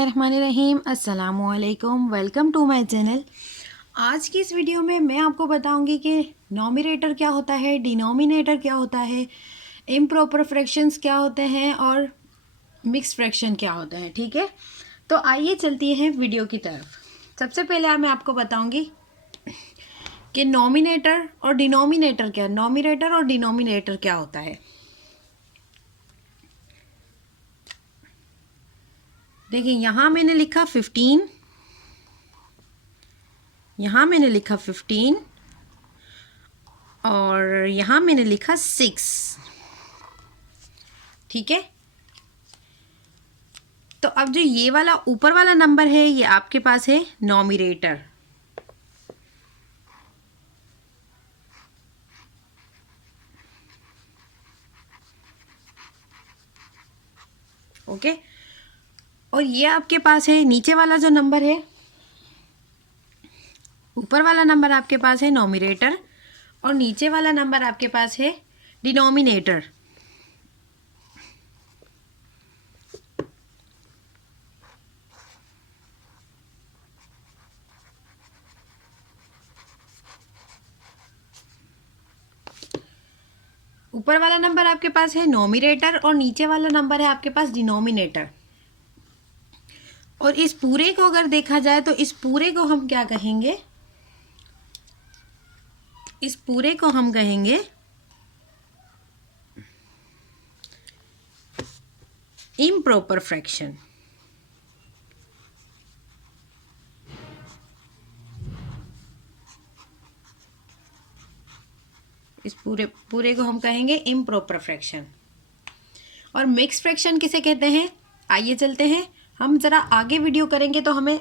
बिस्मिल्लाहिर्रहमानिर्रहीम। अस्सलामुअलैकुम, welcome to my channel. आज की इस वीडियो में मैं आपको बताऊंगी कि नॉमिनेटर क्या होता है, डिनोमिनेटर क्या होता है, इम्प्रॉपर फ्रैक्शंस क्या होते हैं और मिक्स फ्रैक्शन क्या होते हैं। ठीक है, तो आइए चलती हैं वीडियो की तरफ। सबसे पहले मैं आपको बताऊंगी कि नॉमिनेटर और डिनोमिनेटर क्या होता है। देखिए, यहाँ मैंने लिखा 15, यहाँ मैंने लिखा 15 और यहाँ मैंने लिखा 6। ठीक है, तो अब जो ये वाला ऊपर वाला नंबर है ये आपके पास है नॉमिनेटर। ओके, और ये आपके पास है नीचे वाला जो नंबर है, ऊपर वाला नंबर आपके पास है नॉमिनेटर और नीचे वाला नंबर आपके पास है डिनोमिनेटर। ऊपर वाला नंबर आपके पास है नॉमिनेटर और नीचे वाला नंबर है आपके पास डिनोमिनेटर। और इस पूरे को अगर देखा जाए तो इस पूरे को हम क्या कहेंगे, इस पूरे को हम कहेंगे इम्प्रॉपर फ्रैक्शन। इस पूरे को हम कहेंगे इम्प्रॉपर फ्रैक्शन। और मिक्स फ्रैक्शन किसे कहते हैं, आइए चलते हैं। हम ज़रा आगे वीडियो करेंगे तो हमें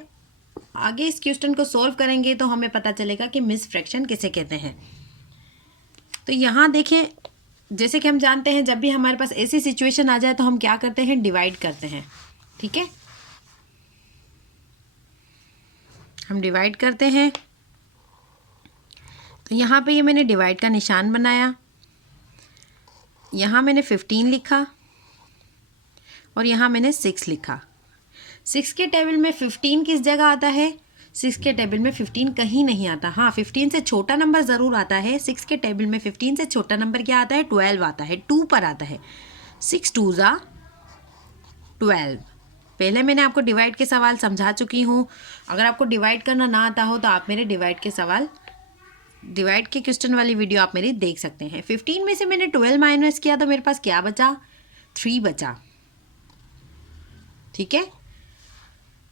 आगे इस क्वेश्चन को सॉल्व करेंगे तो हमें पता चलेगा कि मिक्स फ्रैक्शन किसे कहते हैं। तो यहाँ देखें, जैसे कि हम जानते हैं जब भी हमारे पास ऐसी सिचुएशन आ जाए तो हम क्या करते हैं, डिवाइड करते हैं। ठीक है, हम डिवाइड करते हैं। तो यहाँ पे ये मैंने डिवाइड का निशान बनाया, यहाँ मैंने 15 लिखा और यहाँ मैंने 6 लिखा। 6 के टेबल में 15 किस जगह आता है, 6 के टेबल में 15 कहीं नहीं आता। हाँ, 15 से छोटा नंबर ज़रूर आता है। 6 के टेबल में 15 से छोटा नंबर क्या आता है, 12 आता है, 2 पर आता है। 6 2 ज़ा 12। पहले मैंने आपको डिवाइड के सवाल समझा चुकी हूँ। अगर आपको डिवाइड करना ना आता हो तो आप मेरे डिवाइड के क्वेश्चन वाली वीडियो आप मेरी देख सकते हैं। 15 में से मैंने 12 माइनस किया तो मेरे पास क्या बचा, 3 बचा। ठीक है,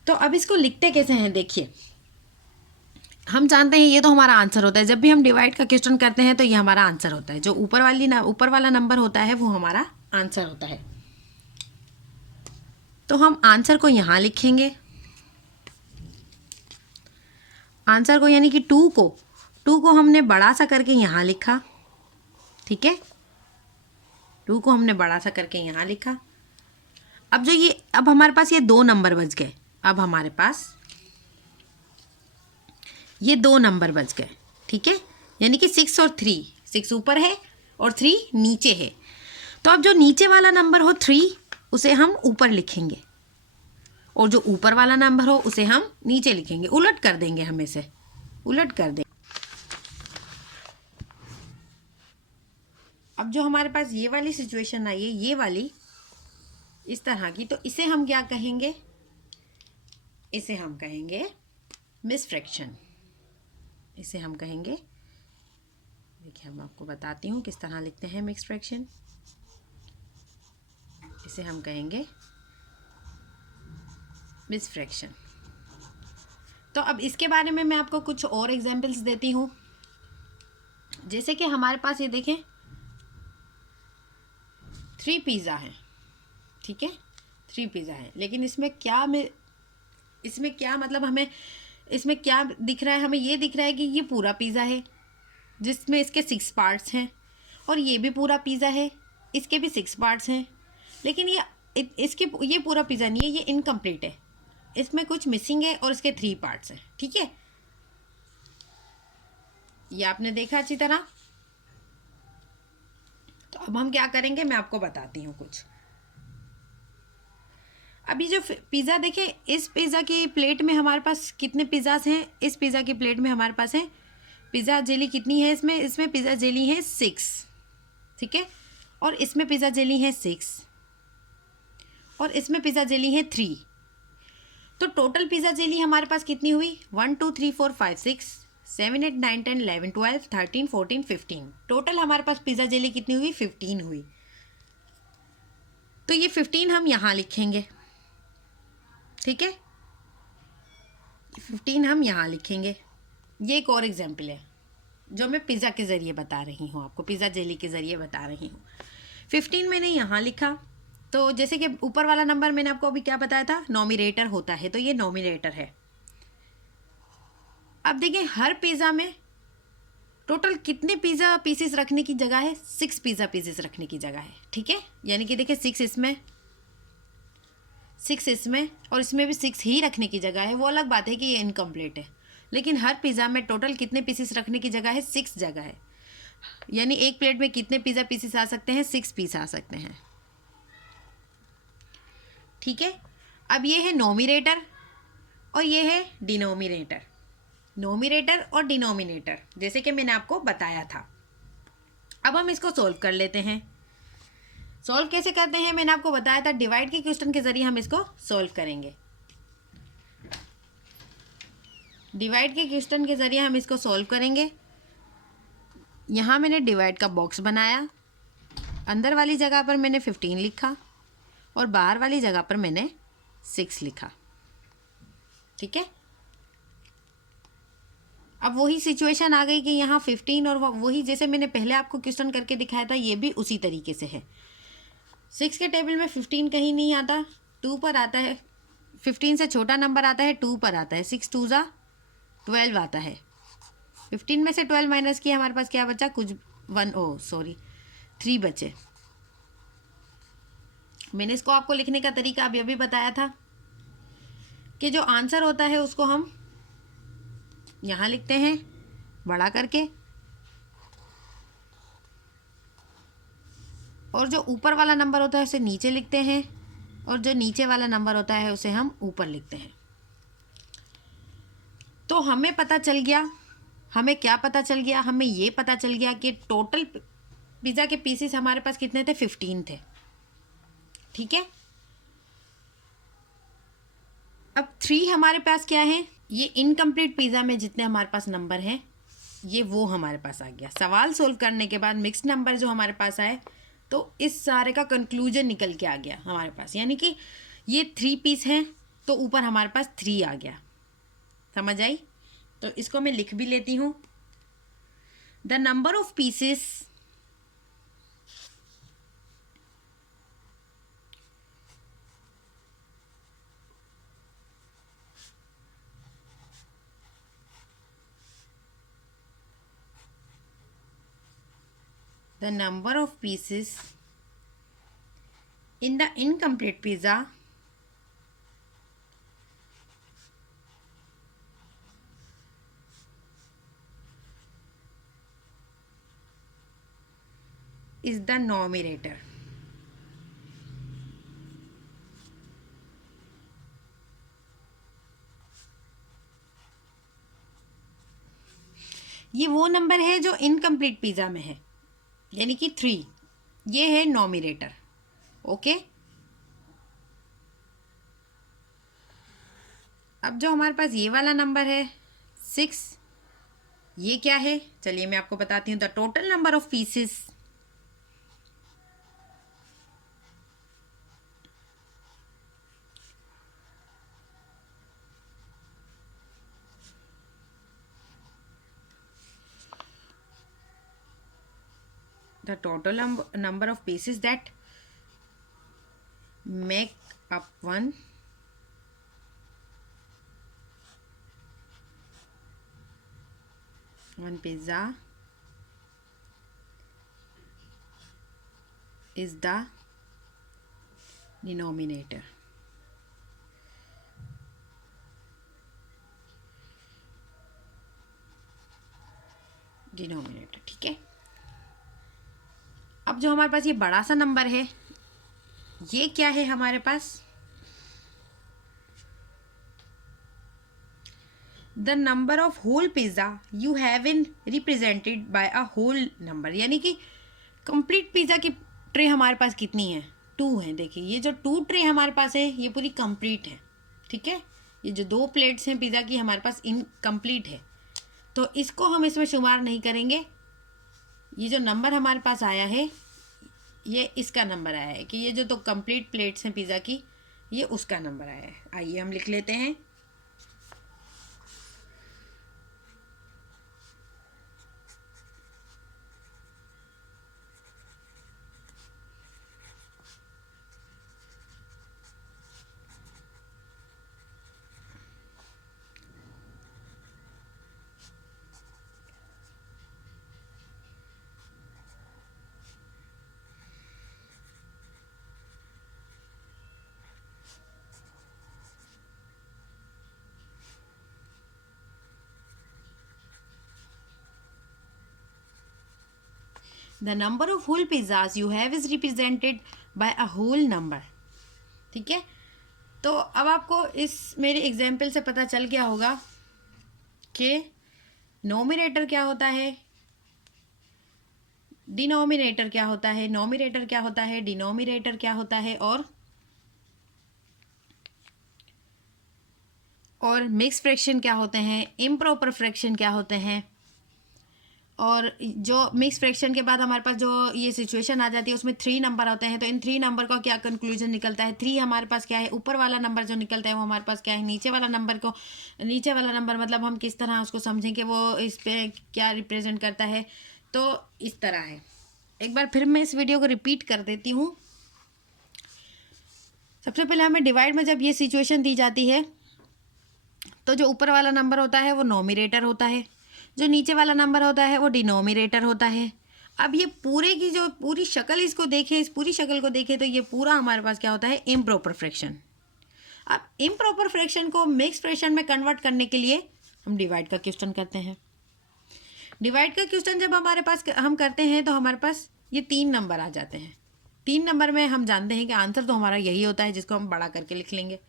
तो अब इसको लिखते कैसे हैं, देखिए। हम जानते हैं ये तो हमारा आंसर होता है। जब भी हम डिवाइड का क्वेश्चन करते हैं तो ये हमारा आंसर होता है। जो ऊपर वाला नंबर होता है वो हमारा आंसर होता है। तो हम आंसर को यहाँ लिखेंगे। आंसर को यानी कि 2 को हमने बड़ा सा करके यहाँ लिखा। ठीक है, 2 को हमने बड़ा सा करके यहाँ लिखा। अब हमारे पास ये 2 नंबर बच गए। अब हमारे पास ये 2 नंबर बच गए। ठीक है, यानी कि 6 और 3, 6 ऊपर है और 3 नीचे है। तो अब जो नीचे वाला नंबर हो 3 उसे हम ऊपर लिखेंगे और जो ऊपर वाला नंबर हो उसे हम नीचे लिखेंगे। उलट कर देंगे, हम इसे उलट कर देंगे। अब जो हमारे पास ये वाली सिचुएशन आई है, ये वाली इस तरह की, तो इसे हम क्या कहेंगे, इसे हम कहेंगे मिक्स फ्रैक्शन। इसे हम कहेंगे, देखिए हम आपको बताती हूँ किस तरह लिखते हैं मिक्स फ्रैक्शन। इसे हम कहेंगे मिक्स फ्रैक्शन। तो अब इसके बारे में मैं आपको कुछ और एग्जांपल्स देती हूँ। जैसे कि हमारे पास ये देखें 3 पिज़्ज़ा हैं। ठीक है, 3 पिज़्ज़ा हैं, लेकिन इसमें क्या मतलब हमें इसमें क्या दिख रहा है, हमें ये दिख रहा है कि ये पूरा पिज़्ज़ा है जिसमें इसके 6 पार्ट्स हैं, और ये भी पूरा पिज़्ज़ा है, इसके भी 6 पार्ट्स हैं। लेकिन ये पूरा पिज़्ज़ा नहीं है, ये इनकम्प्लीट है, इसमें कुछ मिसिंग है और इसके 3 पार्ट्स हैं। ठीक है, ये आपने देखा अच्छी तरह। तो अब हम क्या करेंगे, मैं आपको बताती हूँ कुछ। अभी जो पिज़्ज़ा देखें, इस पिज़्ज़ा की प्लेट में हमारे पास कितने पिज़्ज़ास हैं? इस पिज़्ज़ा की प्लेट में हमारे पास है पिज़्ज़ा जेली कितनी है? इसमें पिज़्ज़ा जेली है 6, ठीक है। और इसमें पिज़्ज़ा जेली है 6 और इसमें पिज़्ज़ा जेली है 3। तो टोटल पिज़्ज़ा जेली हमारे पास कितनी हुई? 1 2 3 4 5 6 7 8 9 10 11 12 13 14 15। टोटल हमारे पास पिज़्ज़ा जेली कितनी हुई? 15 हुई। तो ये 15 हम यहाँ लिखेंगे, ठीक है। 15 हम यहाँ लिखेंगे। ये एक और एग्जाम्पल है जो मैं पिज़्ज़ा के ज़रिए बता रही हूँ आपको, पिज़्ज़ा जेली के ज़रिए बता रही हूँ। 15 मैंने यहाँ लिखा। तो जैसे कि ऊपर वाला नंबर मैंने आपको अभी क्या बताया था, नॉमिनेटर होता है, तो ये नॉमिनेटर है। अब देखिए हर पिज़्ज़ा में टोटल कितने पिज़्ज़ा पीसेस रखने की जगह है? 6 पिज़्ज़ा पीसेस रखने की जगह है, ठीक है। यानी कि देखिए 6 इसमें, 6 इसमें और इसमें भी 6 ही रखने की जगह है। वो अलग बात है कि ये इनकम्प्लीट है, लेकिन हर पिज़्ज़ा में टोटल कितने पीसेस रखने की जगह है? 6 जगह है। यानी एक प्लेट में कितने पिज़्ज़ा पीसेस आ सकते हैं? 6 पीस आ सकते हैं, ठीक है। अब ये है नॉमिनेटर और ये है डिनोमिनेटर। नॉमिनेटर और डिनोमिनेटर जैसे कि मैंने आपको बताया था। अब हम इसको सॉल्व कर लेते हैं। सॉल्व कैसे करते हैं मैंने आपको बताया था, डिवाइड के क्वेश्चन के जरिए हम इसको सॉल्व करेंगे। डिवाइड के क्वेश्चन के जरिए हम इसको सॉल्व करेंगे। यहाँ मैंने डिवाइड का बॉक्स बनाया, अंदर वाली जगह पर मैंने 15 लिखा और बाहर वाली जगह पर मैंने 6 लिखा, ठीक है। अब वही सिचुएशन आ गई कि यहाँ 15 और वही जैसे मैंने पहले आपको क्वेश्चन करके दिखाया था, ये भी उसी तरीके से है। 6 के टेबल में 15 कहीं नहीं आता, 2 पर आता है। 15 से छोटा नंबर आता है 2 पर आता है। 6 2 जा 12 आता है। 15 में से 12 माइनस किया, हमारे पास क्या बचा? कुछ 3 बचे। मैंने इसको आपको लिखने का तरीका अभी अभी बताया था कि जो आंसर होता है उसको हम यहाँ लिखते हैं बड़ा करके, और जो ऊपर वाला नंबर होता है उसे नीचे लिखते हैं, और जो नीचे वाला नंबर होता है उसे हम ऊपर लिखते हैं। तो हमें पता चल गया, हमें क्या पता चल गया? हमें ये पता चल गया कि टोटल पिज़्ज़ा के पीसेस हमारे पास कितने थे? 15 थे, ठीक है। अब 3 हमारे पास क्या है? ये इनकम्प्लीट पिज़्ज़ा में जितने हमारे पास नंबर हैं ये वो हमारे पास आ गया। सवाल सोल्व करने के बाद मिक्स नंबर जो हमारे पास आए, तो इस सारे का कंक्लूजन निकल के आ गया हमारे पास। यानी कि ये 3 पीस हैं तो ऊपर हमारे पास 3 आ गया। समझ आई? तो इसको मैं लिख भी लेती हूँ। The number of pieces in the incomplete pizza is the numerator. ये वो नंबर है जो इनकम्प्लीट पिज़्ज़ा में है, यानी कि 3, ये है नॉमिनेटर, ओके। अब जो हमारे पास ये वाला नंबर है 6, ये क्या है? चलिए मैं आपको बताती हूँ। The total number of pieces number of pieces that make up one pizza is the denominator. ठीक है। अब जो हमारे पास ये बड़ा सा नंबर है, ये क्या है हमारे पास? The number of whole pizza you have in represented by a whole number, यानी कि कंप्लीट पिज़्ज़ा की ट्रे हमारे पास कितनी है, 2 है। देखिए ये जो 2 ट्रे हमारे पास है ये पूरी कंप्लीट है, ठीक है। ये जो 2 प्लेट्स हैं पिज़्ज़ा की हमारे पास इनकम्प्लीट है, तो इसको हम इसमें शुमार नहीं करेंगे। ये जो नंबर हमारे पास आया है ये इसका नंबर आया है कि ये जो 2 कंप्लीट प्लेट्स हैं पिज़्ज़ा की ये उसका नंबर आया है। आइए हम लिख लेते हैं। The number of whole pizzas you have is represented by a whole number, ठीक है। तो अब आपको इस मेरे एग्जाम्पल से पता चल गया होगा कि नोमिनेटर क्या होता है, डिनोमिनेटर क्या होता है, नोमिनेटर क्या होता है, डिनोमिनेटर क्या होता है, और मिक्स फ्रैक्शन क्या होते हैं, इम्प्रॉपर फ्रैक्शन क्या होते हैं। और जो मिक्स फ्रैक्शन के बाद हमारे पास जो ये सिचुएशन आ जाती है उसमें 3 नंबर होते हैं, तो इन 3 नंबर का क्या कंक्लूजन निकलता है। 3 हमारे पास क्या है, ऊपर वाला नंबर जो निकलता है वो हमारे पास क्या है, नीचे वाला नंबर मतलब हम किस तरह उसको समझें कि वो इस पे क्या रिप्रेजेंट करता है। तो इस तरह है। एक बार फिर मैं इस वीडियो को रिपीट कर देती हूँ। सबसे पहले हमें डिवाइड में जब ये सिचुएशन दी जाती है तो जो ऊपर वाला नंबर होता है वो नोमिनेटर होता है, जो नीचे वाला नंबर होता है वो डिनोमिनेटर होता है। अब ये पूरे की जो पूरी शक्ल इसको देखें, इस पूरी शक्ल को देखें तो ये पूरा हमारे पास क्या होता है, इम्प्रॉपर फ्रैक्शन। अब इम्प्रॉपर फ्रैक्शन को मिक्स फ्रैक्शन में कन्वर्ट करने के लिए हम डिवाइड का क्वेश्चन करते हैं। डिवाइड का क्वेश्चन जब हमारे पास हम करते हैं तो हमारे पास ये 3 नंबर आ जाते हैं। 3 नंबर में हम जानते हैं कि आंसर तो हमारा यही होता है जिसको हम बड़ा करके लिख लेंगे,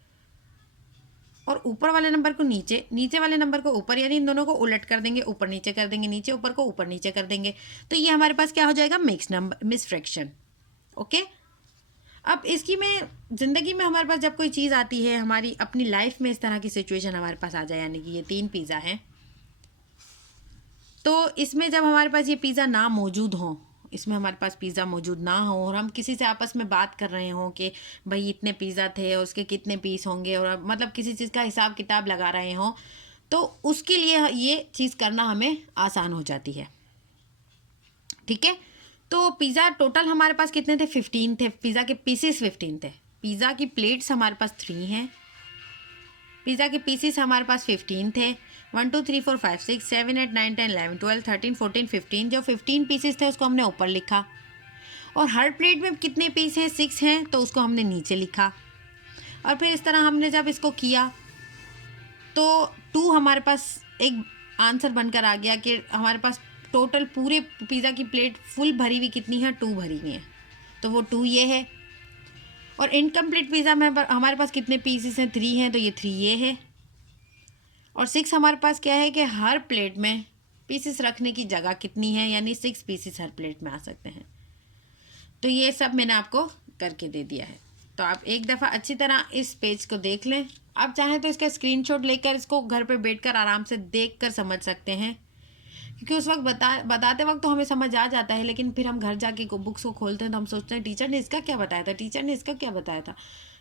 और ऊपर वाले नंबर को नीचे, नीचे वाले नंबर को ऊपर, यानी इन दोनों को उलट कर देंगे, ऊपर नीचे कर देंगे, नीचे ऊपर को ऊपर नीचे कर देंगे। तो ये हमारे पास क्या हो जाएगा, मिक्स फ्रैक्शन। ओके। अब इसकी में ज़िंदगी में हमारे पास जब कोई चीज़ आती है, हमारी अपनी लाइफ में इस तरह की सिचुएशन हमारे पास आ जाए, यानी कि ये 3 पिज़्ज़ा हैं, तो इसमें जब हमारे पास ये पिज़्ज़ा ना मौजूद हो, इसमें हमारे पास पिज़्ज़ा मौजूद ना हो और हम किसी से आपस में बात कर रहे हों कि भाई इतने पिज़्ज़ा थे और उसके कितने पीस होंगे, और मतलब किसी चीज़ का हिसाब किताब लगा रहे हों, तो उसके लिए ये चीज़ करना हमें आसान हो जाती है, ठीक है। तो पिज़्ज़ा टोटल हमारे पास कितने थे, 15 थे। पिज़्ज़ा के पीसेस 15 थे। पिज़्ज़ा की प्लेट्स हमारे पास 3 हैं। पिज़्ज़ा के पीसेस हमारे पास 15 थे। 1 2 3 4 5 6 7 8 9 10 11 12 13 14 15, जो 15 पीसेस थे उसको हमने ऊपर लिखा, और हर प्लेट में कितने पीस हैं, 6 हैं, तो उसको हमने नीचे लिखा। और फिर इस तरह हमने जब इसको किया तो 2 हमारे पास एक आंसर बनकर आ गया कि हमारे पास टोटल पूरे पिज़्ज़ा की प्लेट फुल भरी हुई कितनी है, 2 भरी हुई है, तो वो 2 ये है। और इनकम्प्लीट पिज़्ज़ा में हमारे पास कितने पीसेस हैं, 3 हैं, तो ये 3 ये है। और 6 हमारे पास क्या है कि हर प्लेट में पीसेस रखने की जगह कितनी है, यानी 6 पीसेस हर प्लेट में आ सकते हैं। तो ये सब मैंने आपको करके दे दिया है। तो आप एक दफ़ा अच्छी तरह इस पेज को देख लें। आप चाहें तो इसका स्क्रीनशॉट लेकर इसको घर पे बैठकर आराम से देखकर समझ सकते हैं, क्योंकि उस वक्त बताते वक्त तो हमें समझ आ जाता है, लेकिन फिर हम घर जाके बुक्स को खोलते हैं तो हम सोचते हैं टीचर ने इसका क्या बताया था, टीचर ने इसका क्या बताया था,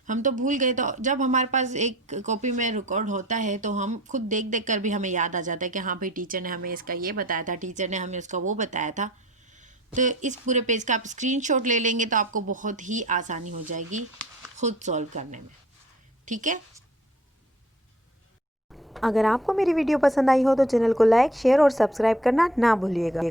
हम तो भूल गए। तो जब हमारे पास एक कॉपी में रिकॉर्ड होता है तो हम खुद देख देख कर भी हमें याद आ जाता है कि हाँ भाई टीचर ने हमें इसका ये बताया था, टीचर ने हमें इसका वो बताया था। तो इस पूरे पेज का आप स्क्रीनशॉट ले लेंगे तो आपको बहुत ही आसानी हो जाएगी खुद सॉल्व करने में, ठीक है। अगर आपको मेरी वीडियो पसंद आई हो तो चैनल को लाइक, शेयर और सब्सक्राइब करना ना भूलिएगा।